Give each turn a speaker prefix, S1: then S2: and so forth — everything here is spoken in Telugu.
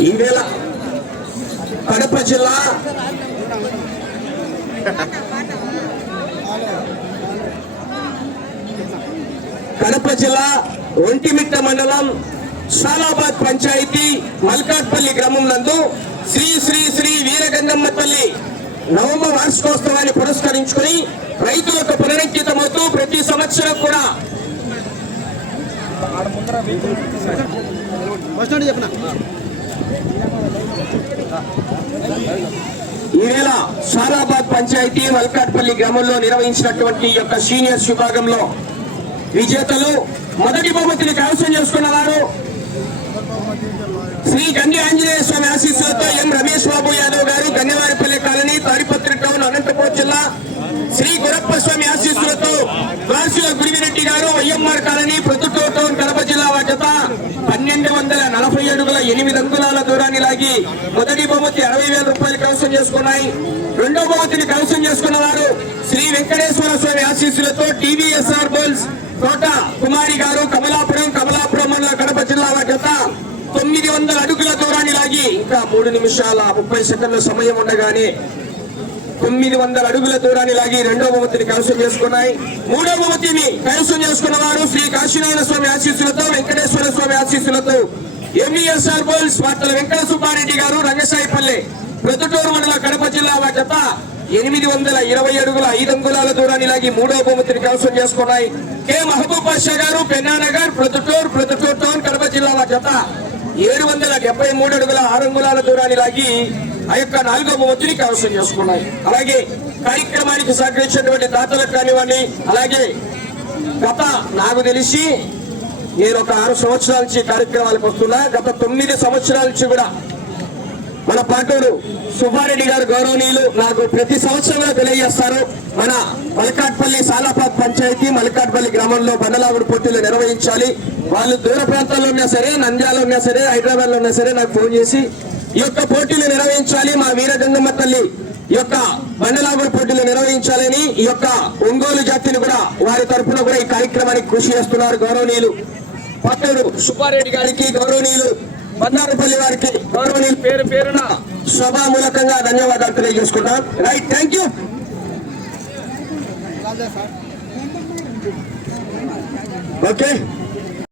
S1: ఈవేళ కడప జిల్లా కడప జిల్లా ఒంటిమిట్ట మండలం షాలాబాద్ పంచాయతీ మల్కాట్పల్లి గ్రామం నందు శ్రీ శ్రీ శ్రీ వీరగంగమ్మ తల్లి నవమ వార్షికోత్సవాన్ని పురస్కరించుకుని రైతులకు పునరంకితమవుతూ ప్రతి సంవత్సరం కూడా
S2: చెప్పనా?
S1: ఈ నెల షాలాబాద్ పంచాయతీ మల్కాట్పల్లి గ్రామంలో నిర్వహించినటువంటి యొక్క సీనియర్స్ విభాగంలో విజేతలు మొదటి బహుమతిని కైవసం చేసుకున్న వారు శ్రీ గండి ఆంజనేయ స్వామి ఆశీస్సులతో ఎం రమేష్ బాబు యాదవ్ గారు గన్యవారిపల్లి కాలనీ తాడిపత్రి టౌన్ అనంతపురం జిల్లా శ్రీ గురప్ప స్వామి ఆశీస్సులతో వార్సుల గురివిరెడ్డి గారు YMR colony Proddatur town Kadapa జిల్లా వాజత పన్నెండు వందల నలభై అడుగుల ఎనిమిది అంగుళాల దూరాన్ని లాగి మొదటి బహుమతి అరవై వేల రూపాయలు కైవసం చేసుకున్నాయి. రెండో బహుమతిని కైవసం చేసుకున్న వారు శ్రీ వెంకటేశ్వర స్వామి ఆశీస్సులతో టీవీఎస్ఆర్ బోల్స్ కోట కుమారి గారు కమలాపురం కమలాపురం మండల కడప జిల్లా గత తొమ్మిది వందల అడుగుల దూరాన్ని లాగి ఇంకా మూడు నిమిషాల ముప్పై సెకండ్ల సమయం ఉండగానే తొమ్మిది వందల అడుగుల దూరాన్ని లాగి రెండవ బహుమతిని కైవసం చేసుకున్నాయి. మూడో బహుమతిని కైవసం చేసుకున్న వారు శ్రీ కాశీనారాయణ స్వామి ఆశీస్సులతో వెంకటేశ్వర ఆశీస్సులతో ఎంఈఎస్ఆర్ బోల్స్ వార్తల వెంకట సుబ్బారెడ్డి గారు రంగసాయిపల్లి ప్రొద్దుటూరు మండల కడప జిల్లా జత ఎనిమిది వందల ఇరవై అడుగుల ఐదు అంగుళాల దూరాన్ని లాగి మూడో బహుమతిని కవసం చేసుకున్నాయి. కె. మహబూబ్ పాషా గారు పెన్నానగర్ ప్రొద్దుటూరు ప్రొద్దుటూరు టౌన్ కడప జిల్లా జత ఏడు వందల డెబ్బై మూడు అడుగుల ఆరు అంగుళాల దూరాన్ని లాగి ఆ యొక్క నాలుగో బహుమతిని కవసం చేసుకున్నాయి. అలాగే కార్యక్రమానికి సహకరించినటువంటి దాతలకు కానివ్వండి అలాగే గత నాకు తెలిసి నేను ఒక ఆరు సంవత్సరాల నుంచి కార్యక్రమాలకు వస్తున్నా. గత తొమ్మిది సంవత్సరాల నుంచి కూడా మన పాటూరు సుబ్బారెడ్డి గారు గౌరవనీయులు నాకు ప్రతి సంవత్సరంలో తెలియజేస్తారు. మన మలకాట్పల్లి సాలాబాద్ పంచాయతీ మలకాట్పల్లి గ్రామంలో బండలాగుడు పోటీలు నిర్వహించాలి. వాళ్ళు దూర ప్రాంతాల్లో ఉన్నా సరే నంద్యాల ఉన్నా సరే హైదరాబాద్లో ఉన్నా సరే నాకు ఫోన్ చేసి ఈ యొక్క పోటీలు నిర్వహించాలి. మా వీరగంగమ్మ తల్లి ఈ యొక్క బండలాగుడు పోటీలు నిర్వహించాలని ఈ యొక్క ఒంగోలు జాతిని కూడా వారి తరఫున కూడా ఈ కార్యక్రమానికి కృషి చేస్తున్నారు గౌరవనీయులు. పట్టూరు సుబ్బారెడ్డి గారికి గౌరవనీయులు బండారుపల్లి వారికి గౌరవనీయులు పేరు పేరున సభామూలకంగా ధన్యవాదాలు తెలియజేసుకుంటాం రైట్ థ్యాంక్ యూ ఓకే